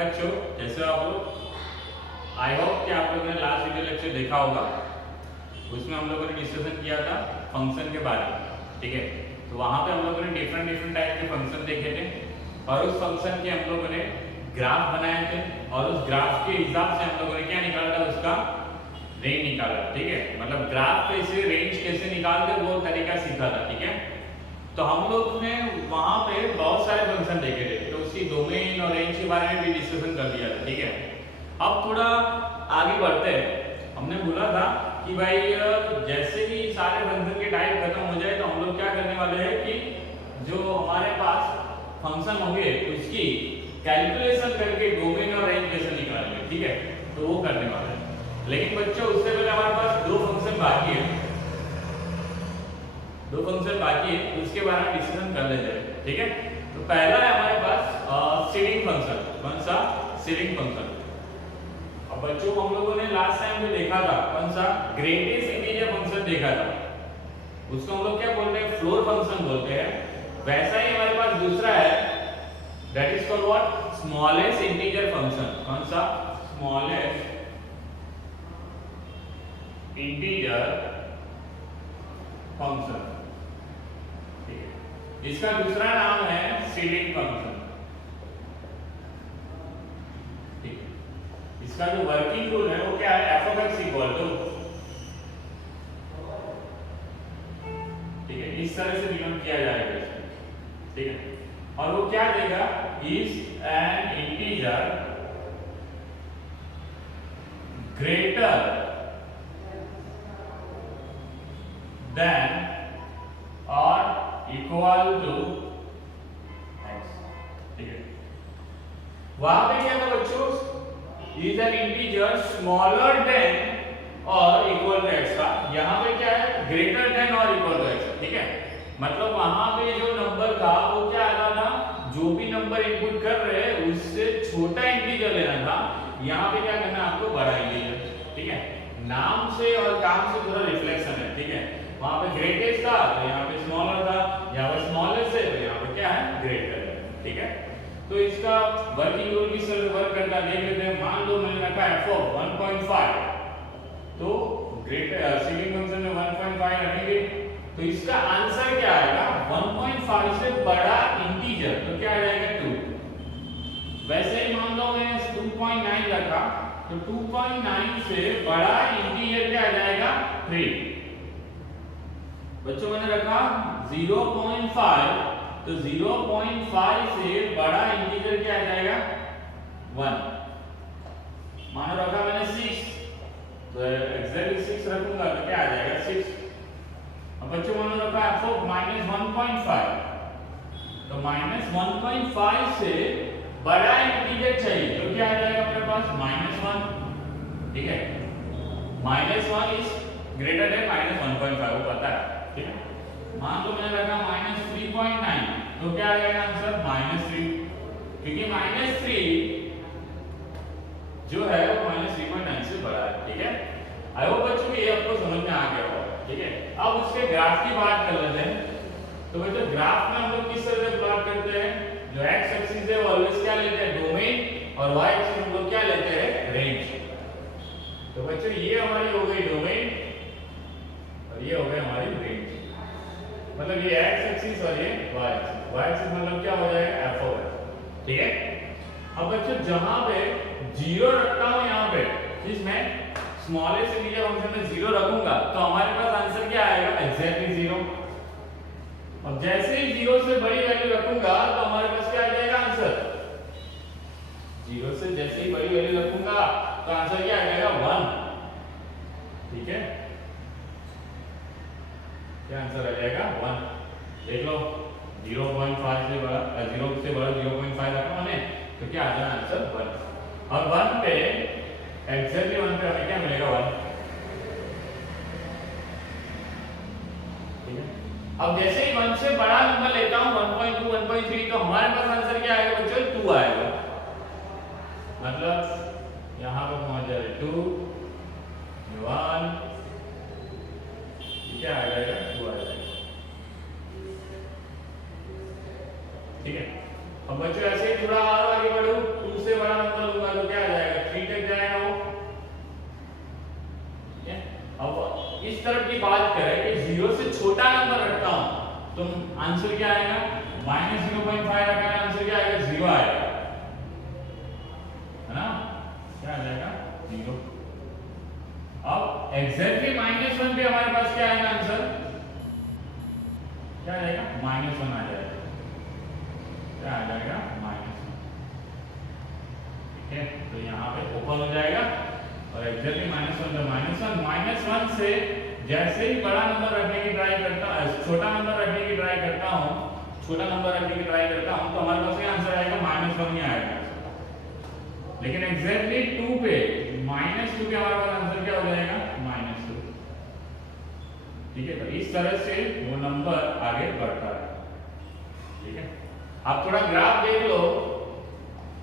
बच्चों, कैसे हो आप लोग? आई होप कि आप लोगों ने लास्ट वीडियो लेक्चर देखा होगा। उसमें हम लोगों ने डिस्कशन किया था फंक्शन के बारे में, ठीक है। तो वहाँ पे हम लोगों ने डिफरेंट टाइप के फंक्शन देखे थे और उस फंक्शन के हम लोगों ने ग्राफ बनाए थे और उस ग्राफ के हिसाब से हम लोगों ने क्या निकाला था, उसका रेंज निकाला, ठीक है। मतलब ग्राफ पे से रेंज कैसे निकालते वो तरीका सीखा था, ठीक है। तो हम लोग ने वहाँ पे बहुत सारे फंक्शन देखे थे, तो उसकी डोमेन और रेंज के बारे में भी डिस्कशन कर लिया था, ठीक है। अब थोड़ा आगे बढ़ते हैं। हमने बोला था कि भाई जैसे ही सारे फंक्शन के टाइप खत्म हो जाए तो हम लोग क्या करने वाले हैं कि जो हमारे पास फंक्शन होंगे उसकी कैलकुलेशन करके डोमेन और रेंज कैसे निकालेंगे, ठीक है। तो वो करने वाले हैं। लेकिन बच्चों उससे पहले हमारे पास दो फंक्शन बाकी है, उसके बारे में डिस्कशन कर लेते हैं, ठीक है। तो पहला है हमारे पास सीडिंग फंक्शन। कौन सा? Seeding function. अब बच्चों हम लोगों ने लास्ट टाइम जो देखा था, कौन सा? ग्रेटेस्ट इंटीजर फंक्शन देखा था। उसको हम लोग क्या बोलते हैं? फ्लोर फंक्शन बोलते हैं। वैसा ही हमारे पास दूसरा है, that is called what? Smallest integer function. कौन सा? स्मॉलेस्ट इंटीजर फंक्शन, ठीक है। इसका दूसरा नाम है सीडिंग फंक्शन, ठीक है। इसका जो वर्किंग रूल है वो क्या है? F of X equal to, ठीक है, इस तरह से डिनोट किया जाएगा, ठीक है। और वो क्या देगा? Is an integer greater than और इक्वल टू x, ठीक है। वहां पे क्या था बच्चों? Is an integer smaller than और इक्वल टू x का। यहाँ पे क्या है? ग्रेटर देन और इक्वल टू x, ठीक है। मतलब वहां पे जो नंबर था वो क्या आता था? जो भी नंबर इनपुट कर रहे हैं उससे छोटा इंटीजर लेना था। यहाँ पे क्या करना है आपको? बड़ा इंटीजर, ठीक है। नाम से और काम से थोड़ा रिफ्लेक्शन है, ठीक है। वहां पे ग्रेटेस्ट था तो यहाँ पे स्मॉलर था, यहाँ पे स्मॉलेस्ट है तो यहाँ पे क्या है? ग्रेटर है, ठीक है। तो इसका वर्किंग रूल किस तरह वर्क करता है देख लेते हैं। मान लो मैंने रखा f ऑफ 1.5, तो ग्रेटर सीडिंग फंक्शन में 1.5 रखेंगे तो इसका आंसर क्या आएगा? 1.5 से बड़ा इंटीजर तो क्या आ जाएगा? 2। वैसे ही मान लो मैं 2.9 रखा तो 2.9 से बड़ा इंटीजर क्या आ जाएगा? 3। बच्चों मैंने रखा 0.5 तो 0.5 से बड़ा इंटीजर क्या आ जाएगा? 1। मानो रखा मैंने 6 तो एग्जैक्टली 6 रखूंगा तो क्या आ जाएगा? 6। अब बच्चों मैंने रखा f ऑफ -1.5 तो -1.5 से बड़ा इंटीजर चाहिए तो क्या आ जाएगा अपने पास? -1, ठीक है। -1 इज ग्रेटर देन -1.5 वो पता है, ठीक है। मान लो मैंने रखा -3.9 तो क्या आ जाएगा आंसर? -3, क्योंकि -3 जो है वो -3.9 से बड़ा है, ठीक है। आई होप बच्चों ये आपको समझ में आ गया होगा, ठीक है। अब उसके ग्राफ की बात कर लेते हैं। तो बच्चों ग्राफ में हम लोग किस तरह से प्लॉट करते हैं? जो x एक्सिस है वो ऑलवेज क्या लेते हैं? डोमेन, और y एक्सिस हम लोग क्या लेते हैं? रेंज। तो बच्चों ये हमारी हो गई डोमेन और ये हो गई हमारी रेंज। मतलब ये x एक्सिस और ये y एक्सिस मतलब क्या हो जाएगा? f ऑफ x, ठीक है। अब बच्चों जहां पे 0 रखता हूं यहाँ पे, जिसमें स्मॉलेस्ट इंटीजर फंक्शन में 0 रखूंगा तो हमारे पास आंसर क्या आएगा? एग्जैक्टली 0। अब जैसे ही 0 से बड़ी वैल्यू रखूंगा तो हमारे पास क्या आ जाएगा आंसर? 0 से जैसे ही बड़ी वैल्यू रखूंगा तो आंसर क्या आ जाएगा? 1, ठीक है। क्या आंसर आ जाएगा? 1। देख लो 0.5 से बड़ा 0 से बड़ा 0.5 रखा मैंने तो क्या आ जाएगा आंसर? 1। और 1 पे एग्जैक्टली 1 पे हमें क्या मिलेगा? 1, ठीक है। अब जैसे ही 1 से बड़ा नंबर लेता हूं 1.2 1.3 तो हमारे पास आंसर क्या आएगा बच्चों? 2 आएगा। मतलब यहां पर पहुंच जाए 2 1, क्या आ जाएगा? 2 आ जाएगा, ठीक है। अब बच्चों ऐसे ही थोड़ा और आगे बढ़ो, 2 से बड़ा नंबर इस तरफ की बात करें कि 0 से छोटा नंबर रखता हूं तो आंसर क्या आएगा, -0.5 रखा है, आंसर क्या आएगा, 0 आएगा, है ना, क्या आ जाएगा, 0। अब एग्जैक्टली -1 पे हमारे पास क्या आएगा आंसर, क्या आ जाएगा, -1 आ जाएगा, क्या आ जाएगा, -1। ठीक है, तो यहाँ पे ओपन हो जाएगा और एग्जैक्टली -1 से जैसे ही बड़ा नंबर रखने की ट्राई करता, छोटा नंबर रखने की ट्राई करता हूँ, छोटा नंबर रखने की ट्राई करता हूँ तो हमारे पास ये आंसर आएगा -1 ही आएगा। लेकिन एग्जैक्टली 2 पे -2 पे हमारे पास आंसर क्या हो जाएगा, -2। ठीक है, तो इस तरह से वो नंबर आगे बढ़ता है। ठीक है, आप थोड़ा ग्राफ देख लो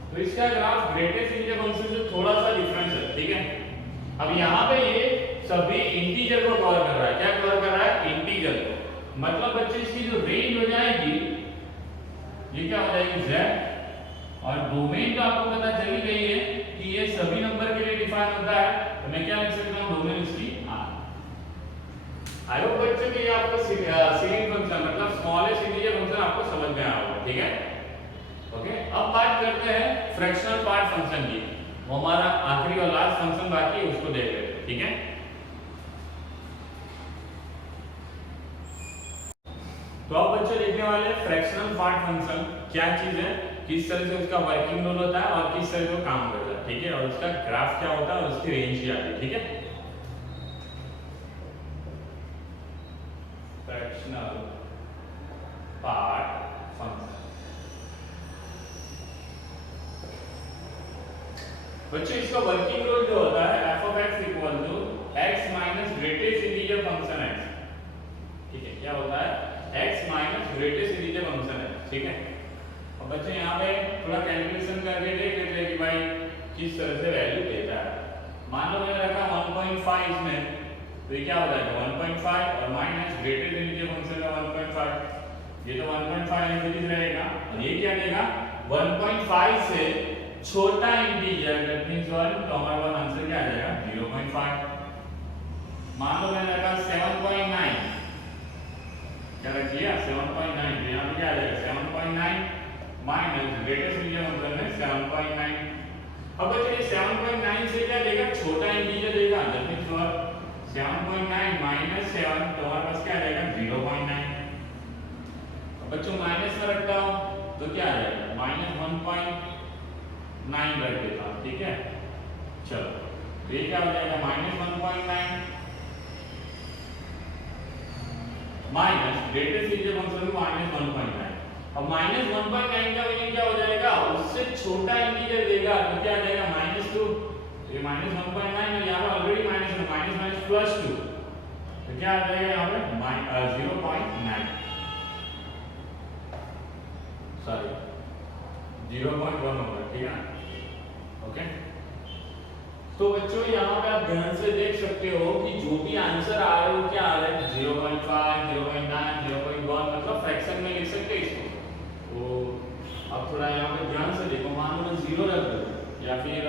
तो इसका ग्राफ ग्रेटेस्ट इंटीजर फंक्शन से थोड़ा सा डिफरेंस है। ठीक है, अब यहाँ पे ये सभी इंटीजर को कवर कर रहा है, क्या कवर कर रहा है, इंटीजर को। मतलब बच्चे इसकी जो रेंज हो जाएगी ये क्या हो जाएगी, z, और डोमेन तो आपको पता चल ही गई है कि ये सभी नंबर के लिए डिफाइन होता है, तो मैं क्या लिख सकता हूँ, डोमेन इसकी r। आई होप बच्चों कि ये आपको सीरीज फंक्शन मतलब स्मॉलेस्ट इंटीजर फंक्शन आपको समझ में आया होगा। ठीक है, ओके। अब बात करते हैं फ्रैक्शनल पार्ट फंक्शन की, वो हमारा आखिरी और लास्ट फंक्शन बाकी है, उसको देख लेते हैं। ठीक है, तो अब बच्चे देखने वाले फ्रैक्शनल पार्ट फंक्शन क्या चीज है, किस तरह से उसका वर्किंग रोल होता है और किस तरह से वो काम करता है। ठीक है, और उसका ग्राफ क्या होता है और उसकी रेंज क्या है। ठीक है, फ्रैक्शनल पार्ट फंक्शन बच्चे इसका वर्किंग रोल जो होता है f of x equal to x minus greatest integer function x। ठीक है, क्या होता है, x minus greatest integer function x। ठीक है, और बच्चे यहाँ पे थोड़ा कैलकुलेशन करके देख लेते हैं कि भाई किस तरह से वैल्यू देता है। मान लो मैंने रखा 1.5 इसमें, तो ये क्या हो जाएगा, 1.5 और माइनस ग्रेटेस्ट इंटीजर फंक्शन का 1.5, ये तो 1.5 इंटीजर रहेगा, और ये क्या देगा, 1.5 से छोटा इंटीजर, दैट मींस 1, तो हमारे पास आंसर क्या आ जाएगा, 0.5। मान लो मैंने रखा 7.9, क्या रख दिया, 7.9, तो यहाँ पे क्या आ जाएगा, 7.9 माइनस ग्रेटेस्ट इंटीजर फंक्शन है 7.9। अब बच्चों ये 7.9 से क्या देगा, छोटा इंटीजर देगा, दैट मींस 7.9 माइनस 7, तो हमारे पास क्या आ जाएगा, 0.9। अब बच्चों माइनस में रखता हूँ तो क्या आ जाएगा, -1.9 रख देता हूं। ठीक है, चलो, तो ये क्या हो जाएगा, -1.9 माइनस ग्रेटेस्ट इंटीजर फंक्शन -1.9। अब -1.9 का मीनिंग क्या हो जाएगा, उससे छोटा इंटीजर देगा तो क्या आ जाएगा, -2। ये -1.9 है, यहाँ पे ऑलरेडी माइनस है, माइनस +2, तो क्या आ जाएगा यहाँ पे 0.9, सॉरी 0.1 होगा। ठीक है, ओके। तो बच्चों यहाँ पे आप ध्यान से देख सकते हो कि जो भी आंसर आ रहा है वो क्या आ रहा है, 0.5, 0.9, 0.1, मतलब फ्रैक्शन में लिख सकते हैं इसको। तो अब थोड़ा यहाँ पे ध्यान से देखो, मान लो 0 रख दो या फिर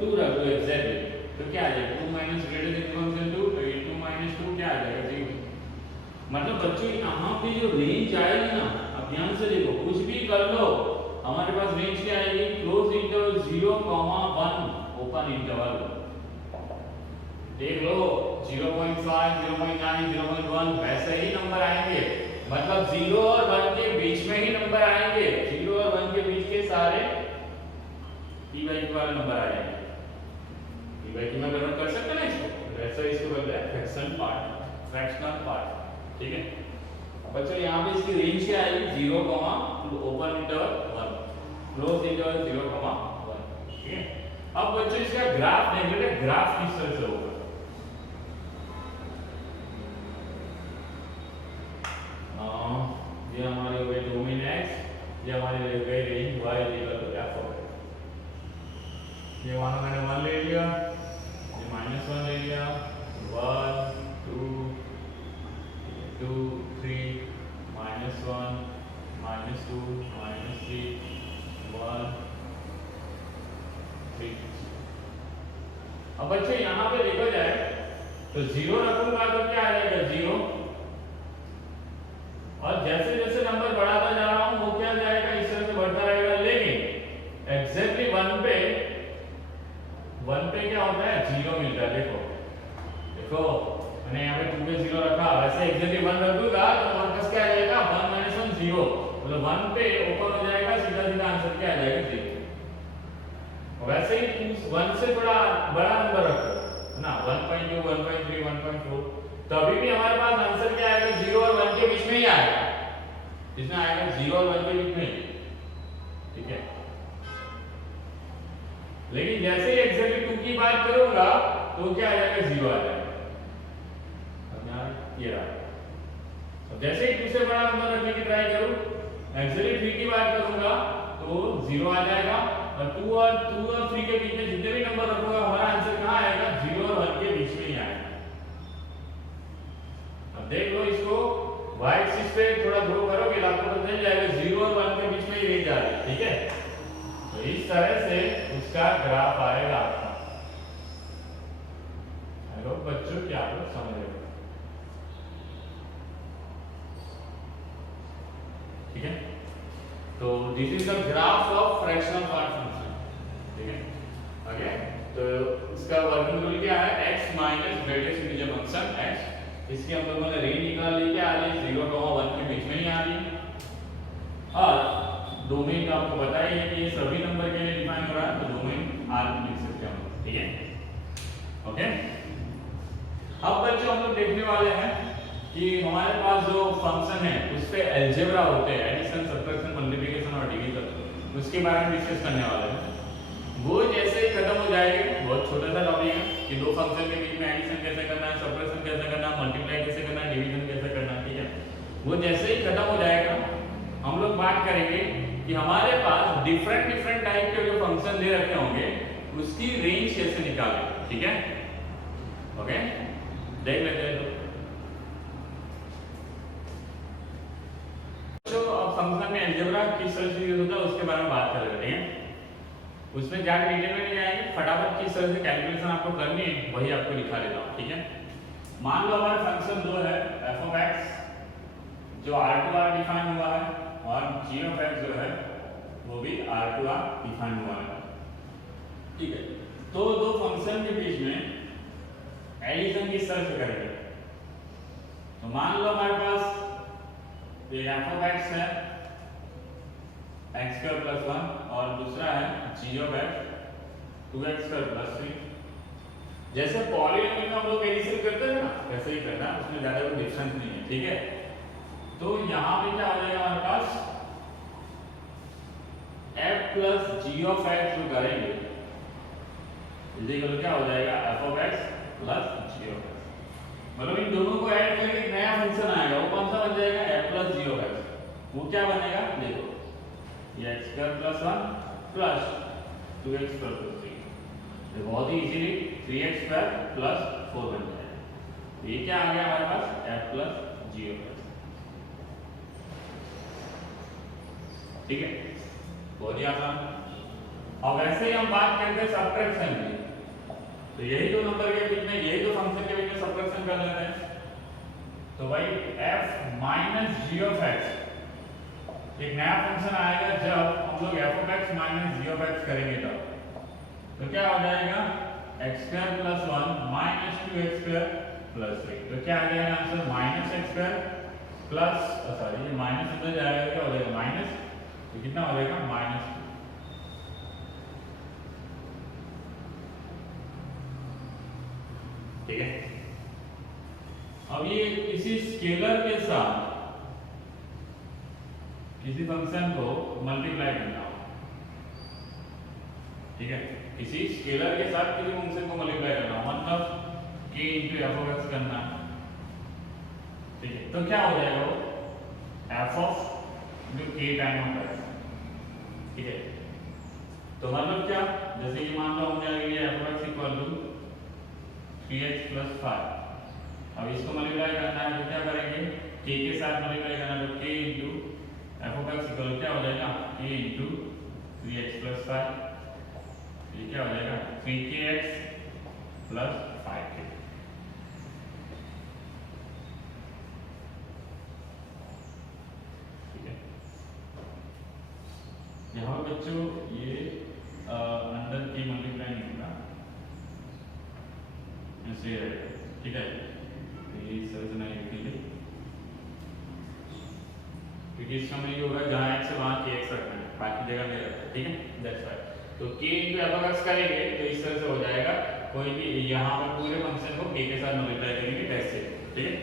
2 रख दो एग्जैक्टली, तो क्या आ जाएगा, 2 माइनस ग्रेटर देन 2, तो ये 2 माइनस 2 क्या आ जाएगा, 0। मतलब बच्चों यहाँ पे जो रेंज आएगी ना, अब ध्यान से देखो, कुछ भी कर लो हमारे पास रेंज क्या आएगी, क्लोज इंटरवल 0, 1 ओपन इंटरवल। देख लो 0.5, 0.9, 0.1 वैसे ही नंबर आएंगे, मतलब 0 और 1 के बीच में ही नंबर आएंगे, 0 और 1 के बीच के सारे p by q वाले नंबर आ जाएंगे। p by q में कन्वर्ट कर सकते हैं ना इसको, वैसे इसको बोलते हैं फ्रैक्शनल पार्ट। ठीक है, बच्चों यहाँ पे इसकी रेंज क्या आएगी, 0, ओपन इंटरवल 1, क्लोज इंटरवल 0, 1। ठीक है, अब बच्चों इसका ग्राफ देख लेते हैं, ग्राफ किस तरह से होगा। ये हमारे हो गए डोमेन x, ये हमारे हो गए range y equal to f हो गए। ये मानो मैंने 1 ले लिया, ये -1 ले लिया, 1 2 2 3 -1 -2 -3 1 3। अब बच्चों यहाँ पे देखा जाए तो 0 रखूंगा तो क्या आ जाएगा 0, और जैसे जैसे नंबर बढ़ाता जा रहा हूं वो क्या जाएगा इस तरह से बढ़ता रहेगा, लेकिन एग्जैक्टली 1 पे क्या होता है 0 मिलता है। देखो मैंने यहाँ पे 2 पे 0 रखा, वैसे एग्जैक्टली 1 रख दूंगा तो हमारे पास क्या आ जाएगा 1 - 1 0, मतलब 1 पे ओपन हो जाएगा, सीधा सीधा आंसर क्या आ जाएगा 0। वैसे ही 1 से थोड़ा बड़ा नंबर रखो है ना, 1.2 1.3 1.4, तो अभी भी हमारे पास आंसर क्या आएगा 0 और 1 के बीच में ही आएगा, इसमें आएगा 0 और 1 के बीच में ही, ठीक है। लेकिन जैसे ही एग्जैक्टली 2 की बात करूंगा तो क्या आ जाएगा 0 आ जाएगा, ये रहा। अब जैसे ही 2 से बड़ा नंबर रखने की ट्राई करूं, एक्चुअली 3 की बात करूंगा तो 0 आ जाएगा, और 2 और 3 के बीच में जितने भी नंबर रखूंगा हमारा आंसर कहां आएगा 0 और 1 के बीच में ही आएगा। अब देख लो इसको y एक्सिस पे थोड़ा ड्रॉ करोगे तो आपको पता चल जाएगा 0 और 1 के बीच में ही रेंज आ रही है, ठीक है। तो इस तरह से उसका ग्राफ आएगा आपका। आई होप बच्चों क्या आप लोग समझ रहे हो, ठीक है। तो this is the graph of fractional part function, ठीक है। ओके, तो इसका वर्किंग रूल क्या है, x minus greatest integer function x, इसकी हम लोगों ने रेंज निकाल ली, क्या आ रही है 0 और 1 के बीच में ही आ रही है, और डोमेन का आपको पता ही है कि ये सभी नंबर के लिए डिफाइन हो रहा है, तो डोमेन r लिख सकते हैं, ठीक है। ओके, अब बच्चों हम लोग देखने वाले हैं कि हमारे पास जो फंक्शन है उस पे अलजेब्रा होते हैं, एडिशन सब्ट्रैक्शन मल्टीप्लिकेशन और डिवीजन, उसके बारे में डिस्कस करने वाले हैं। वो जैसे ही खत्म हो जाएगा, बहुत छोटा सा टॉपिक है कि दो फंक्शन के बीच में एडिशन कैसे करना है, सब्ट्रैक्शन कैसे करना है, मल्टीप्लाई कैसे करना है, डिवीजन कैसे करना है, ठीक है। वो जैसे ही खत्म हो जाएगा हम लोग बात करेंगे कि हमारे पास डिफरेंट टाइप के जो फंक्शन दे रखे होंगे उसकी रेंज कैसे निकालें, ठीक है। ओके, देख लेते हैं। तो अब फंक्शन में अलजेब्रा किस तरह से यूज होता है उसके बारे में बात कर लेते हैं। उसमें ज्यादा डिटेल में नहीं जाएंगे, फटाफट किस तरह से कैलकुलेशन आपको करनी है वही आपको दिखा देता हूँ, ठीक है। मान लो हमारा फंक्शन दो है, f of x जो r2r डिफाइन हुआ है, और g of x जो है वो भी r2r डिफाइन हुआ है, ठीक है। तो दो फंक्शन के बीच में एडिशन किस तरह से करेंगे, तो मान लो हमारे पास ये f of x है x स्क्वायर प्लस 1 और दूसरा है g of x 2x square plus 3। जैसे पॉलीनोमियल में हम लोग एडिशन करते हैं ना वैसे ही करना है, उसमें ज्यादा कोई डिफरेंस नहीं है, ठीक है। तो यहाँ पे क्या हो जाएगा हमारे पास f plus g of x जो करेंगे इक्वल क्या हो जाएगा f of x plus g of x, मतलब इन दोनों को ऐड करके एक नया फंक्शन आएगा, वो कौन सा बन जाएगा f plus g of x। वो क्या बनेगा देखो, ये x square plus 1 plus 2x square plus 3, ये बहुत ही इजीली 3x स्क्वायर प्लस 4 बन जाएगा। ये क्या आ गया हमारे पास f plus g of x, ठीक है, बहुत ही आसान। अब वैसे ही हम बात करते हैं सब्ट्रैक्शन की, तो यही दो नंबर के बीच में, यही दो फंक्शन के बीच में सब्ट्रैक्शन कर लेते हैं। तो भाई f minus g of x एक नया फंक्शन आएगा जब हम लोग f of x minus g of x करेंगे तो क्या हो जाएगा x square plus 1 minus 2x square plus 3, तो क्या आ जाएगा answer minus x square plus, sorry ये माइनस उधर जाएगा, क्या हो जाएगा माइनस, तो कितना हो जाएगा माइनस 2, ठीक है। अब ये किसी स्केलर के साथ किसी फंक्शन को मल्टीप्लाई करना हो, ठीक है, किसी स्केलर के साथ किसी फंक्शन को मल्टीप्लाई करना हो, मतलब k into f of x करना, ठीक है। तो क्या हो जाएगा वो f of जो k टाइम ऑफ x, ठीक है। तो मतलब क्या, जैसे कि मान लो हमने ले लिया f of x equal to 3x plus 5, अब इसको मल्टीप्लाई करना है तो क्या करेंगे k के साथ मल्टीप्लाई करना है, तो k into f of x equal क्या हो जाएगा k into 3x प्लस 5, ये क्या हो जाएगा 3kx प्लस 5k, बच्चों ये अंदर के मल्टीप्लाई नहीं होगा, ऐसे रहेगा, ठीक है। तो ये इस तरह से नहीं लिखेंगे क्योंकि इसका मतलब ये होगा जहाँ x है वहाँ kx रखना है, बाकी जगह नहीं रखना, ठीक है। दैट्स व्हाई तो k into f of x करेंगे तो इस तरह से हो जाएगा, कोई भी यहाँ पर पूरे फंक्शन को k के साथ मल्टीप्लाई करेंगे कैसे, ठीक है।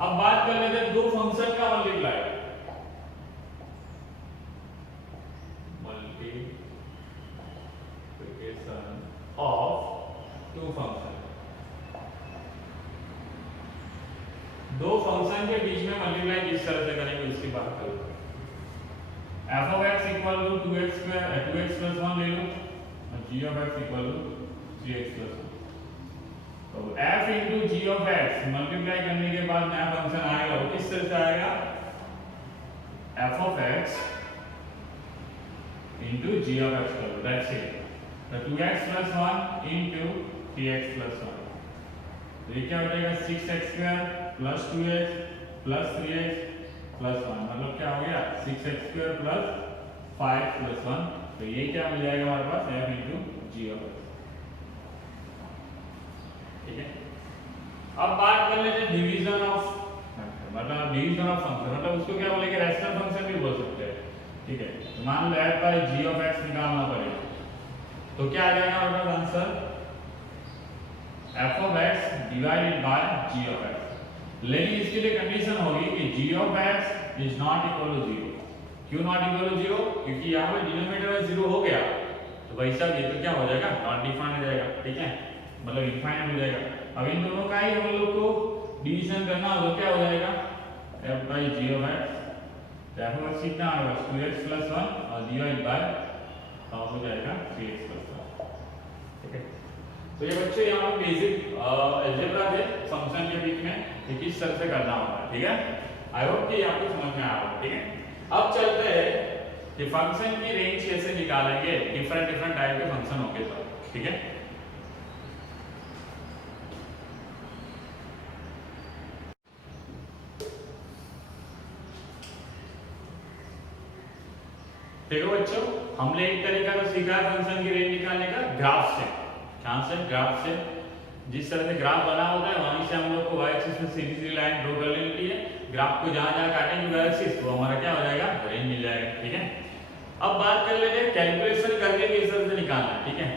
अब बात कर लेते हैं दो फंक्शन का multiply, multiplication of two function, दो फंक्शन के बीच में मल्टीप्लाई किस तरह से करेंगे उसकी बात करो। f of x equal to 2x square 2x plus 1 ले लो और g of x equal to 3x plus 1। तो f into g of x multiply करने के बाद नया फंक्शन आएगा, वो किस तरह से आएगा, f of x into g of x कर लो, दैट्स इट। तो 2x plus 1 into 3x plus 1, तो ये क्या हो जाएगा 6x square plus 2x plus 3x plus 1, मतलब क्या हो गया 6x स्क्वायर प्लस 5 प्लस 1। तो ये क्या मिल जाएगा हमारे पास f into g of x, ठीक है। अब बात कर लेते हैं डिवीजन ऑफ, मतलब डिवीजन ऑफ फंक्शन, मतलब उसको क्या बोलेंगे रैशनल फंक्शन भी बोल सकते हैं, ठीक है। तो मान लो f by g of x निकालना पड़ेगा, तो क्या आ जाएगा हमारे पास answer f of x divided by g of x, लेकिन इसके लिए कंडीशन होगी कि g of x is not equal to 0। क्यों नॉट इक्वल टू 0, क्योंकि यहाँ पे डिनोमिनेटर में 0 हो गया तो भाई साहब ये तो क्या हो जाएगा नॉट डिफाइंड हो जाएगा, ठीक है, मतलब इनफाइनाइट हो जाएगा। अब इन दोनों का ही हम लोग को डिवीजन करना हो तो क्या हो जाएगा f by g of x, तो f of x कितना आएगा 2x प्लस 1 और डिवाइड बाय हो जाएगा 3x प्लस 1, ठीक है। तो ये बच्चों यहाँ पे बेसिक अलजेब्रा थे फंक्शन के बीच में कि किस तरह से करना होता है, ठीक है। आई होप कि आपको समझ में आ रहा है, ठीक है। अब चलते हैं कि फंक्शन की रेंज कैसे निकालेंगे डिफरेंट टाइप के फंक्शन होंगे तो, ठीक है। देखो बच्चों, हमने एक तरीका तो सीखा फंक्शन की रेंज निकालने का ग्राफ से, कहां से, ग्राफ से। जिस तरह से ग्राफ बना होता है वहीं से हम लोग को y एक्सिस में सीधी सी लाइन ड्रॉ कर लेनी है, ग्राफ को जहां काटेंगे y एक्सिस वो हमारा क्या हो जाएगा रेंज मिल जाएगा, ठीक है। अब बात कर लेते हैं कैलकुलेशन करके किस तरह से निकालना है, ठीक है।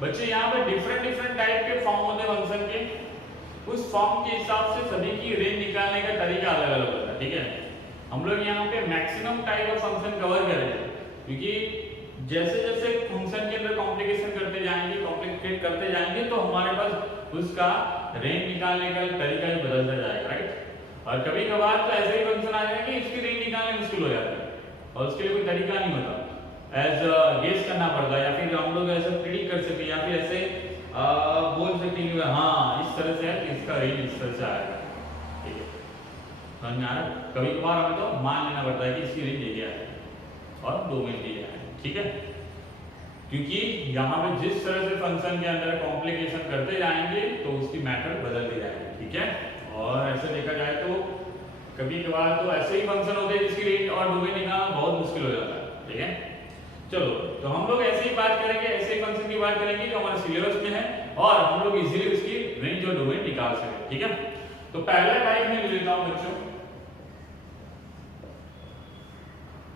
बच्चे यहाँ पे डिफरेंट टाइप के फॉर्म होते हैं फंक्शन के, उस फॉर्म के हिसाब से सभी की रेंज निकालने का तरीका अलग अलग होता है, ठीक है। हम लोग यहाँ पे maximum type of function cover करेंगे, क्योंकि जैसे जैसे फंक्शन के अंदर कॉम्प्लिकेशन करते जाएंगे, कॉम्प्लिकेट करते जाएंगे तो हमारे पास उसका रेंज निकालने का तरीका भी बदलता जाएगा, राइट। और कभी कभार तो ऐसे ही फंक्शन आ जाएगा कि इसकी रेंज निकालना मुश्किल हो जाता है और उसके लिए कोई तरीका नहीं होता, एज गेस करना पड़ता है, या फिर हम लोग ऐसे प्रेडिक्ट कर सकते या फिर ऐसे बोल सकते हैं कि हाँ इस तरह से है तो इसका रेंज इस तरह से आएगा, ठीक है। समझ में आ रहा है। कभी कभार हमें तो मान लेना पड़ता है कि इसकी रेंज ये है और डोमेन दिया है, ठीक है। क्योंकि यहाँ पे जिस तरह से फंक्शन के अंदर कॉम्प्लिकेशन करते जाएंगे तो उसकी मैथड बदलती जाएगी, ठीक है। और ऐसे देखा जाए तो कभी कभार तो ऐसे ही फंक्शन होते हैं जिसकी रेंज और डोमेन निकालना बहुत मुश्किल हो जाता है, ठीक है। चलो तो हम लोग ऐसे ही बात करेंगे, ऐसे ही फंक्शन की बात करेंगे जो हमारे सिलेबस में है और हम लोग इजीली उसकी रेंज और डोमेन निकाल सकें, ठीक है। तो पहला टाइप में ले लेता हूं बच्चों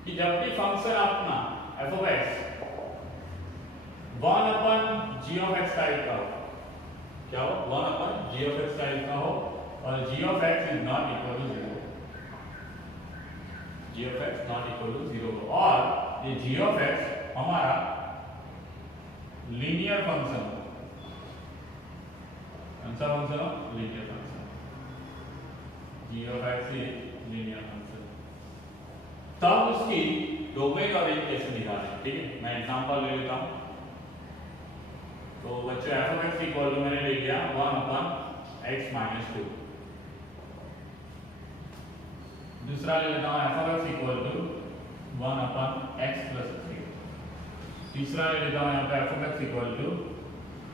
कि जब भी फंक्शन अपना f of x 1/g of x type का हो, क्या हो 1/g of x टाइप का हो और g of x is not equal to 0, g of x not equal to 0 और ये g of x हमारा लीनियर फंक्शन हो, कौन सा फंक्शन हो linear function, g of x is linear function, तब उसकी डोमेन और रेंज कैसे निकालें, ठीक है। मैं एग्जांपल ले लेता हूं। तो बच्चों f of x equal to मैंने ले लिया 1/x - 2, दूसरा ले लेता हूं f of x equal to 1/x + 3, तीसरा ले लेता हूं यहां पे f of x equal to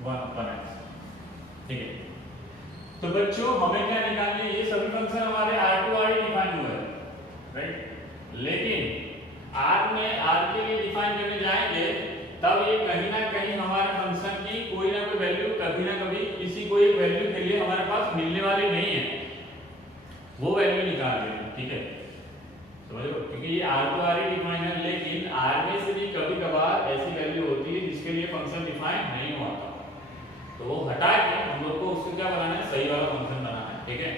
1/x, ठीक है। तो बच्चों हमें क्या निकालना है, ये सभी फंक्शन हमारे R2 R डिफाइन हुए हैं, राइट। लेकिन आर के लिए डिफाइन करने जाएंगे तब ये कहीं ना कहीं हमारे फंक्शन की कोई ना कोई वैल्यू कभी ना कभी किसी को एक वैल्यू के लिए हमारे पास मिलने वाली नहीं है, वो वैल्यू निकाल देंगे। ठीक है, समझो, क्योंकि ये आर तो आर ही डिफाइन है, लेकिन आर में से भी कभी कभार ऐसी वैल्यू होती है जिसके लिए फंक्शन डिफाइन नहीं हुआ, तो वो हटा के हम लोग को उसको क्या बनाना है, सही वाला फंक्शन बनाना है। ठीक है,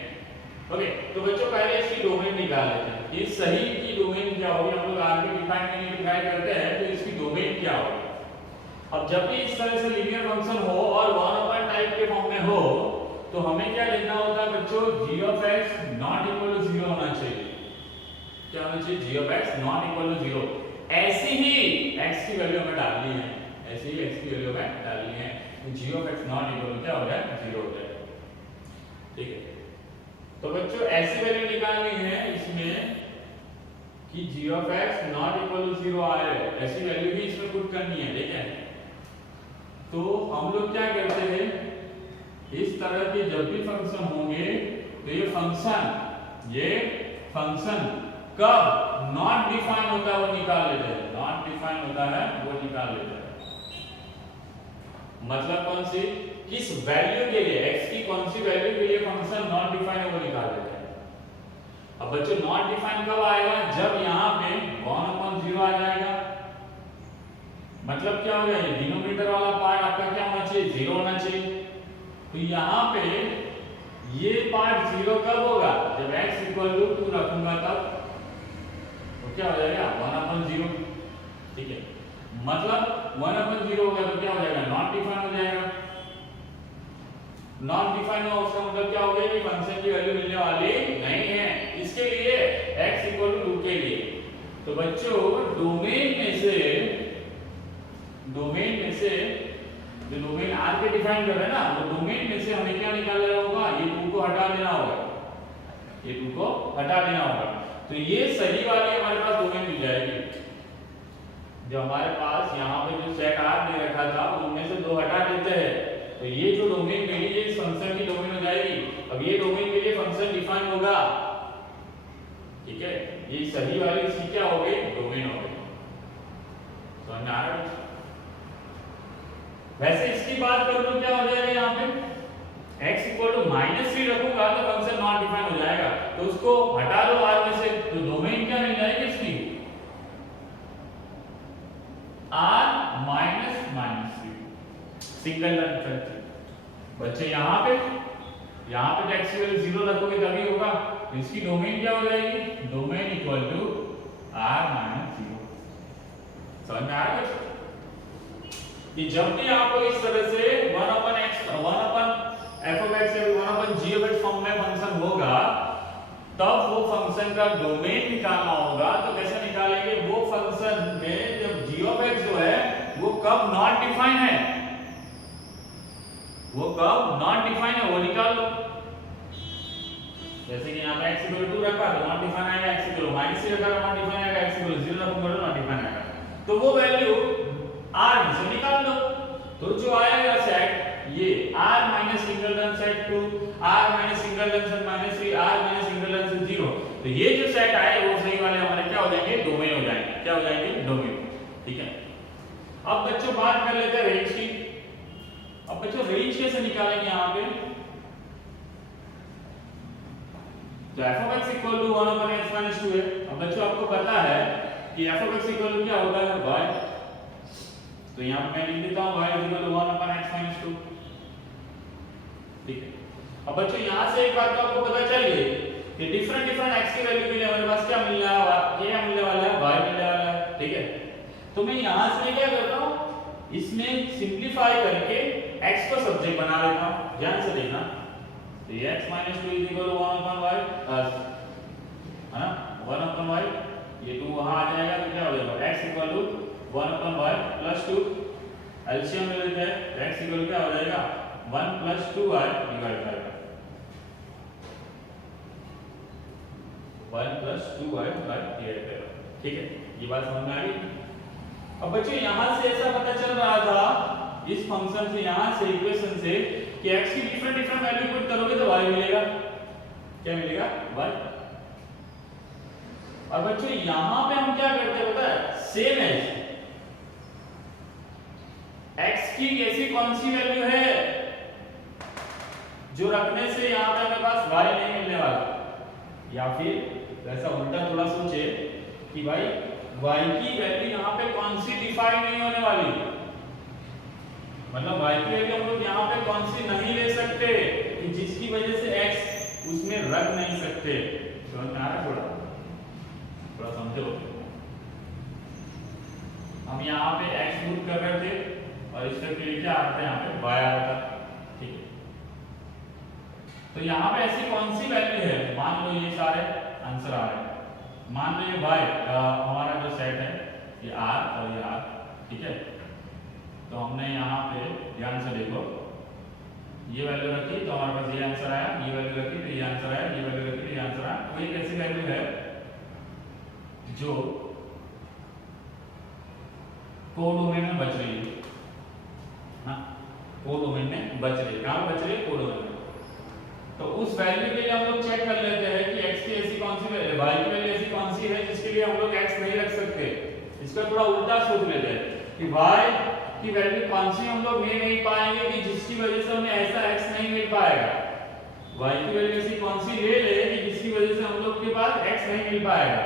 ओके। तो बच्चों पहले इसकी डोमेन निकाल लेते हैं। ये सही की डोमेन क्या होगी, हम लोग आगे डिफाइन करने की ट्राई करते हैं, तो इसकी डोमेन क्या होगी। अब जब भी इस तरह से लीनियर फंक्शन हो और 1 टाइप के फॉर्म में हो, तो हमें क्या लिखना होता है बच्चों, g of x not equal to 0 होना चाहिए। क्या होना चाहिए, g of x not equal to 0। ऐसी ही x की वैल्यू हमें डालनी है, ऐसी ही x की वैल्यू हमें डालनी है, तो g of x not equal to क्या हो जाए, 0 हो जाए। ठीक है, तो बच्चों ऐसी वैल्यू निकालनी है इसमें कि g of x not equal to 0 आए, ऐसी वैल्यू भी इसमें पुट करनी है। ठीक है, तो हम लोग क्या करते हैं, इस तरह के जब भी फंक्शन होंगे तो ये फंक्शन कब नॉट डिफाइन होता है वो निकाल लेते हैं, नॉट डिफाइन होता है वो निकाल लेते हैं। मतलब कौन सी, किस वैल्यू के लिए, x की कौन सी वैल्यू के लिए फंक्शन नॉट डिफाइन है वो निकाल लेते हैं। अब बच्चों नॉट डिफाइन कब आएगा, जब यहाँ पे 1/0 आ जाएगा। मतलब क्या हो जाएगा, डिनोमिनेटर वाला पार्ट आपका क्या होना चाहिए, 0 होना चाहिए। तो यहाँ पे ये पार्ट 0 कब होगा, जब x इक्वल टू 2 रखूंगा तब, तो क्या हो जाएगा 1/0। ठीक है, मतलब 1/0 होगा तो क्या हो जाएगा, नॉट डिफाइन हो जाएगा। नॉट डिफाइन हो उसका मतलब क्या हो गया कि फंक्शन की वैल्यू मिलने वाली नहीं है। इसके लिए x इक्वल टू 2 के लिए, तो बच्चों डोमेन में से जो डोमेन आर के डिफाइन कर रहे हैं ना, वो डोमेन में से हमें क्या निकालना होगा, ये 2 को हटा देना होगा, ये 2 को हटा देना होगा। तो ये सही वाली हमारे पास डोमेन मिल जाएगी। जो हमारे पास यहाँ पे जो सेट आर दे रखा था उनमें से 2 हटा देते हैं, तो ये जो डोमेन मिली ये इस फंक्शन की डोमेन हो जाएगी। अब ये डोमेन के लिए फंक्शन डिफाइन होगा। ठीक है, ये सही वाली इसकी क्या हो गई, डोमेन हो गई। समझ में आ रहा है। वैसे इसकी बात करूं तो क्या हो जाएगा, यहाँ पे x इक्वल टू -3 रखूंगा तो फंक्शन नॉट डिफाइन हो जाएगा, तो उसको हटा दो r में से, तो डोमेन क्या मिल जाएगी इसकी, r -3 सिंगल फैक्टर। बच्चे यहाँ पे x की वैल्यू 0 रखोगे तभी होगा, तो इसकी डोमेन क्या हो जाएगी, डोमेन इक्वल टू r -0। समझ में आ रहा है कि जब भी आपको इस तरह से 1/f(x) या 1/g(x) फॉर्म में फंक्शन होगा, तब वो फंक्शन का डोमेन निकालना होगा। तो कैसे निकालेंगे, वो फंक्शन में जब g(x) जो है वो कब नॉट डिफाइन है, वो कब नॉट डिफाइन है वो निकाल लो। जैसे कि यहाँ पे x इक्वल टू 2 रखा तो नॉट डिफाइन आएगा, x इक्वल टू -3 रखा तो नॉट डिफाइन आएगा, x इक्वल टू 0 रखूंगा तो नॉट डिफाइन आएगा। तो वो वैल्यू r में से निकाल लो, तो जो आएगा सेट ये r minus singleton set 2, r minus singleton set -3, r minus singleton set 0, तो ये जो सेट आए वो सही वाले हमारे क्या हो जाएंगे, डोमेन हो जाएंगे। क्या हो जाएंगे, डोमेन। ठीक है, अब बच्चों बात कर लेते हैं रेंज की। अब बच्चों रेंज कैसे निकालेंगे, यहाँ पे तो f(x) इक्वल टू 1/x-2 है। अब बच्चों आपको पता है कि f(x) इक्वल टू क्या होता है, y। तो यहाँ पे मैं लिख देता हूँ y इक्वल टू 1/x-2। ठीक है, अब बच्चों यहाँ से एक बात तो आपको पता चल गई कि डिफरेंट x की वैल्यू के लिए हमारे पास क्या मिलने वाला है, क्या मिलने वाला है, y मिलने वाला है। ठीक है, तो मैं यहाँ से क्या करता हूँ, इसमें सिंप्लीफाई करके x को सब्जेक्ट बना लेता हूँ। ध्यान से देखना, तो ये x -2 इक्वल टू 1/y है ना, 1/y, ये 2 वहां आ जाएगा तो क्या हो जाएगा, x equal to 1/y plus 2, LCM ले लेते हैं, x इक्वल क्या हो जाएगा 1 + 2y divide by 1 + 2y divide by. ठीक है, ये बात समझ में आ गई। अब बच्चों यहां से ऐसा पता चल रहा था इस फंक्शन से, यहां से इक्वेशन से कि x की डिफरेंट वैल्यू पुट करोगे तो y मिलेगा। क्या मिलेगा, y। अब बच्चों यहां पे हम क्या करते हैं पता है, सेम एज x की ऐसी कौन सी वैल्यू है जो रखने से यहाँ पे हमें पास y नहीं मिलने वाला, या फिर ऐसा उल्टा थोड़ा सोचे कि भाई y की वैल्यू यहाँ पे कौन सी डिफाइन नहीं होने वाली, मतलब y की वैल्यू हम लोग यहाँ पे कौन सी नहीं ले सकते कि जिसकी वजह से x उसमें रख नहीं सकते। समझ में आ रहा है? थोड़ा समझो। हम यहाँ पे x पुट कर रहे थे और इसका लिए क्या आता है, यहाँ पे y आ रहा था, ठीक है। तो यहाँ पे ऐसी कौन सी वैल्यू है, मान लो ये सारे आंसर आ रहे हैं, मान लो ये y हमारा जो सेट है ये r और ये r, ठीक है। तो हमने यहाँ पे ध्यान से देखो, ये वैल्यू रखी तो हमारे पास ये आंसर आया, ये वैल्यू रखी तो ये आंसर आया, ये वैल्यू रखी तो ये आंसर आया। तो एक ऐसी वैल्यू है जो कोडोमेन में बच रही है, हाँ कोडोमेन में बच रही है। कहाँ बच रही है? कोडोमेन में। तो उस वैल्यू के लिए हम लोग चेक कर लेते हैं कि x की ऐसी कौन सी वैल्यू, y की वैल्यू ऐसी कौन सी है जिसके लिए हम लोग x नहीं रख सकते। इसका थोड़ा उल्टा सोच लेते हैं कि y की वैल्यू कौन सी हम लोग ले नहीं पाएंगे कि जिसकी वजह से हमें ऐसा x नहीं मिल पाएगा। y की वैल्यू ऐसी कौन सी ले ले कि जिसकी वजह से हम लोग के पास x नहीं मिल पाएगा।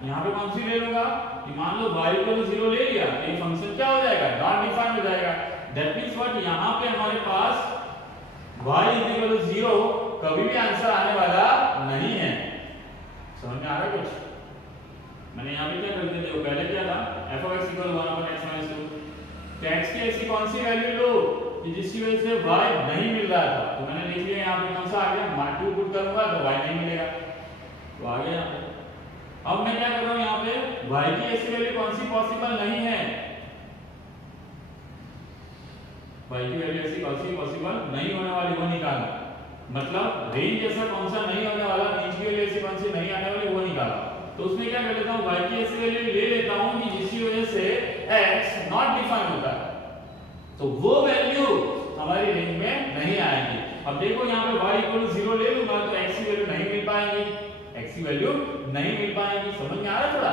यहाँ पे कौन सी ले लूंगा कि मान लो y को 0 ले लिया, ये फंक्शन क्या हो जाएगा, नॉट डिफाइंड हो जाएगा। दैट मींस व्हाट, यहाँ पे हमारे पास y 0 कभी भी आंसर आने वाला नहीं है। समझ में आ रहा है कुछ? मैंने यहाँ पे क्या कर दिया, देखो पहले क्या था, f(x) 1/x - 2। तो x की ऐसी कौन सी वैल्यू लो कि जिसकी वजह से y नहीं मिल रहा था, तो मैंने लिख लिया यहाँ पे कौन सा आ गया, मान 2 पुट करूंगा तो y नहीं मिलेगा, तो आ गया यहाँ पे। अब मैं क्या कर रहा हूँ, यहाँ पे y की ऐसी वैल्यू कौन सी पॉसिबल नहीं है, y की वैल्यू ऐसी कौन सी पॉसिबल नहीं होने वाली वो निकालना, मतलब रेंज ऐसा कौन सा नहीं होने वाला, रेंज की वैल्यू ऐसी कौन सी नहीं आने वाली वो निकाला। तो उसमें क्या कर लेता हूँ, y की ऐसी वैल्यू ले लेता हूँ कि जिसकी वजह से x नॉट डिफाइन होता है, तो वो वैल्यू हमारी रेंज में नहीं आएगी। अब देखो यहाँ पे y 0 ले लूंगा तो x की वैल्यू नहीं मिल पाएगी, x की वैल्यू नहीं मिल पाएगी। समझ में आ रहा है थोड़ा?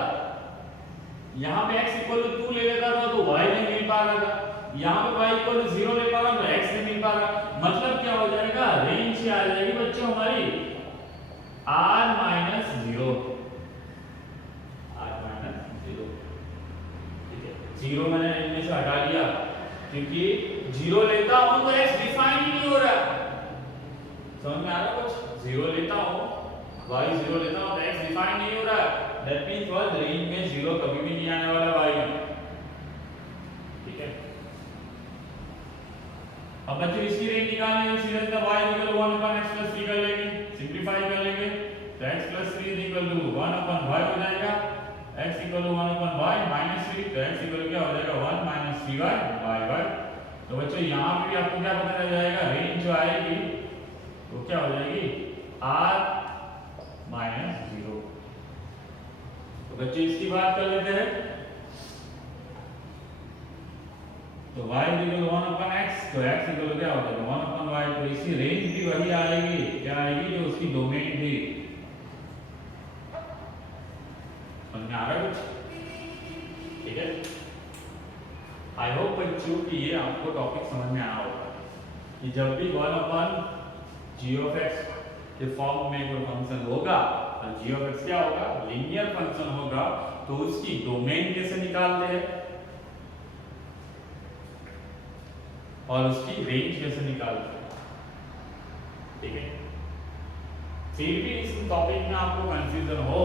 यहाँ पे x 2 ले लेता था तो y नहीं मिल पा रहा था, यहाँ पे y 0 ले पा रहा तो x नहीं मिल पा रहा। मतलब क्या हो जाएगा, रेंज से आ जाएगी बच्चों हमारी r - 0, ठीक है। 0 मैंने इनमें से हटा दिया क्योंकि 0 लेता हूं तो x डिफाइन ही नहीं हो रहा। समझ में आ रहा कुछ? 0 लेता हूं, y 0 लेता हूं तो x डिफाइन नहीं हो रहा। दैट मींस व्हाट, रेंज में 0 कभी भी नहीं आने वाला y में, ठीक है। अब बच्चों इसकी रेंज निकालने में सीधे सीधा y 1/x + 3 कर लेंगे, सिंपलीफाई कर लेंगे तो x + 3 = 1/y हो जाएगा, x 1/y - 3 तो x क्या हो जाएगा 1 - 3y/y। तो बच्चों यहाँ पे भी आपको क्या पता चल जाएगा, रेंज जो आएगी वो क्या हो जाएगी r - 0। तो बच्चों इसकी बात कर लेते हैं, तो y 1/x तो x क्या हो जाएगा 1/y। तो इसकी रेंज भी वही आएगी, क्या आएगी, जो उसकी डोमेन थी। समझ में आ रहा है कुछ? ठीक है। आई होप बच्चों कि ये आपको टॉपिक समझ में आया होगा कि जब भी 1/g(x) के फॉर्म में कोई फंक्शन होगा और g(x) क्या होगा, लीनियर फंक्शन होगा, तो उसकी डोमेन कैसे निकालते हैं और उसकी रेंज कैसे निकालते हैं, ठीक है। फिर भी इस टॉपिक में आपको कंफ्यूजन हो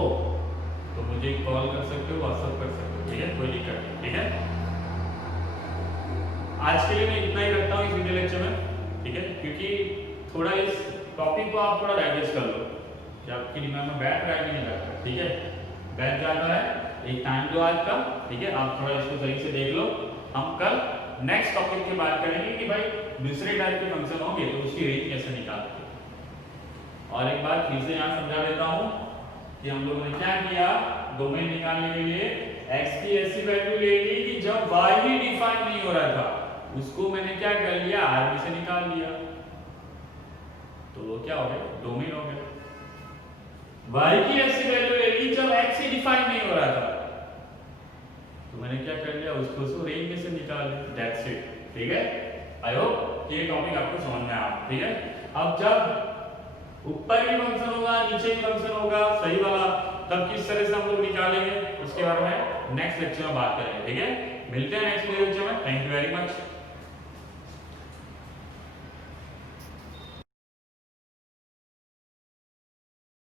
तो मुझे कॉल कर सकते हो, व्हाट्सएप कर सकते हो, ठीक है, कोई दिक्कत नहीं, ठीक है। आज के लिए मैं इतना ही रखता हूँ इस वीडियो लेक्चर में, ठीक है, क्योंकि थोड़ा इस टॉपिक को आप थोड़ा डाइजेस्ट कर लो कि आपके दिमाग में बैठ रहा है कि नहीं बैठ रहा, ठीक है। बैठ जाता है, एक टाइम दो आज का, ठीक है। आप थोड़ा इसको सही से देख लो। हम कल नेक्स्ट टॉपिक की बात करेंगे कि भाई दूसरे टाइप के फंक्शन होंगे तो उसकी रेंज कैसे निकालते हैं। और एक बात फिर से यहाँ समझा देता हूँ कि हम लोगों ने क्या किया, डोमेन निकालने के लिए x की ऐसी वैल्यू ले ली कि जब y ही डिफाइन नहीं हो रहा था, उसको मैंने क्या कर लिया, r में से निकाल लिया, तो वो क्या हो गया, डोमेन हो गया। y की ऐसी वैल्यू ले ली जब x ही डिफाइन नहीं हो रहा था, तो मैंने क्या कर लिया, उसको उस रेंज में से निकाल लिया, दैट्स इट। ठीक है, आई होप ये टॉपिक आपको समझ में आया। ठीक है, अब जब ऊपर भी फंक्शन होगा नीचे भी फंक्शन होगा सही वाला, तब किस तरह से हम लोग निकालेंगे उसके बारे में नेक्स्ट लेक्चर में बात करेंगे। ठीक है, मिलते हैं नेक्स्ट लेक्चर में। Thank you very much.